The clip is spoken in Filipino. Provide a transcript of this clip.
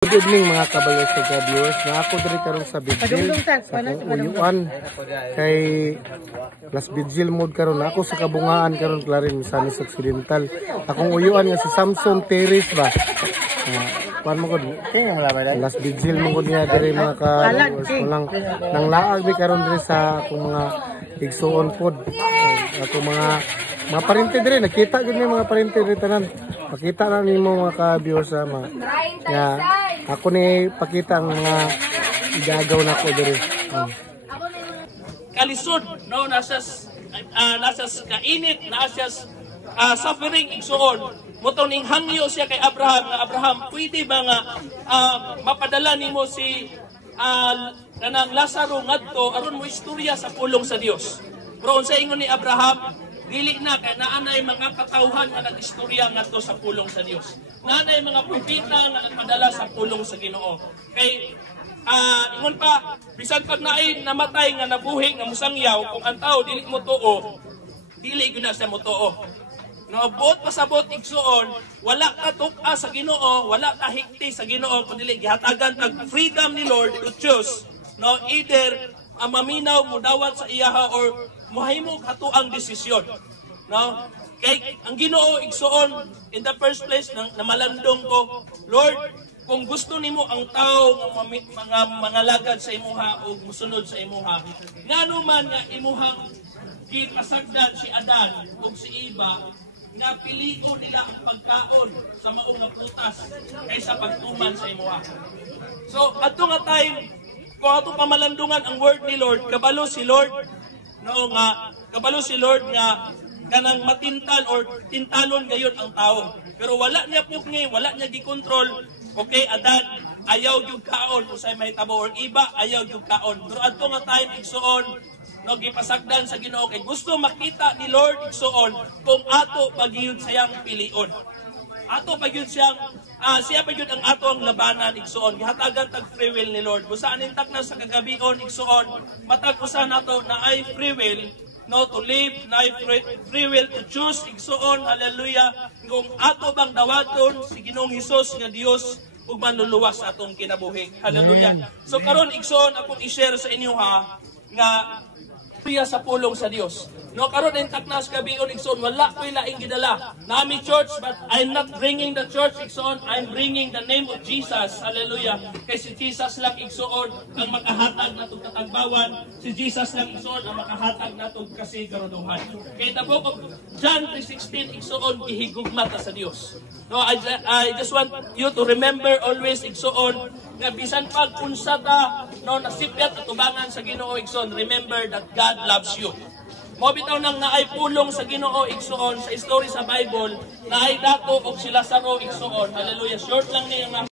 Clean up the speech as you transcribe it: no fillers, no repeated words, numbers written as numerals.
Good evening mga kabalos sa viewers. Na ako diri karon sa Vigil sa uyuan kay Las Vigil mode karon ako sa kabungaan karon klarin sa Misamis Occidental. Akong uyuan nga si Samson Terrace ba. Kuan mo gud. Las Vigil mo gud niya diri mga kabalos lang nang laag mi karon diri sa akong mga igsuon pod. Ako mga parente diri nakita gud ni mga parente diri tanan. Pakita na nimo mga ka-viewers sama. Ya, ako ni pakita ang mga igagaw na ko diri. Kalisod no nasas kainit nasas suffering igsuon. Motong ning hangyo siya kay Abraham nga Abraham pwede ba nga mapadala nimo si kanang Lazaro ngadto aron mo istorya sa pulong sa Dios. Pero unsa ingon ni Abraham dili na kay naanay mga katawhan nga nagistorya ngadto sa pulong sa Dios. Naanay mga propeta nga nagpadala sa pulong sa Ginoo. Kay ingon pa bisan pag naay namatay nga nabuhi nga musangyaw kung ang tao dili mo tuo, dili gyud na siya mo tuo. No, buot pasabot igsuon, wala ka tuk-a sa Ginoo, wala ka hikti sa Ginoo kundi gihatagan tag freedom ni Lord to choose. No, either maminaw mo dawat sa iyaha or mohimo katuang desisyon. No? Kay ang Ginoo igsuon in the first place na malandong ko, Lord, kung gusto nimo ang tao nga mga lagad sa imuha o musunod sa imuha, ngano man nga imuhang gipasagdan si Adan ug si Eva nga pilion nila ang pagkaon sa mao nga prutas kaysa pagtuman sa imuha. So adto nga time kung ato pamalandungan ang word ni Lord, kabalo si Lord nga kanang matintal or tintalon gayon ang tao. Pero wala niya pugni, wala niya gikontrol. Okay, Adan ayaw gyud kaon usay mahitabo or iba ayaw gyud kaon. Pero adto nga time igsuon no gipasagdan sa Ginoo kay gusto makita ni Lord igsuon kung ato pagyud sayang pilion. Ato pagyud siyang siya pagyud ang ato ang labanan igsuon gihatagan tag free will ni Lord. Busa anintak na sa kagabion igsuon matag usa nato na ay free will no to live na ay free will to choose igsuon. Hallelujah. Kung ato bang dawaton si Ginoong Hesus nga Dios ug manluluwas sa atong kinabuhi. Hallelujah. So karon igsuon akong i-share sa inyo nga priya sa pulong sa Dios. No karon intak na sa kabion igsoon wala ko'y laing gidala. Nami church but I'm not bringing the church igsoon, I'm bringing the name of Jesus. Hallelujah. Kay si Jesus lang igsoon ang makahatag natong katagbawan, si Jesus lang igsoon ang makahatag natong kasiguruduhan. Kay the book of John 3:16 igsoon gihigugma ta sa Dios. No, I just want you to remember always igsoon nga bisan pag unsa ta no nasipyat at tubangan sa Ginoo igsoon, remember that God loves you. Mo bitaw nang naay pulong sa Ginoo igsuon sa story sa Bible, naay dato og si Lazaro igsuon. Hallelujah. Short lang ni ang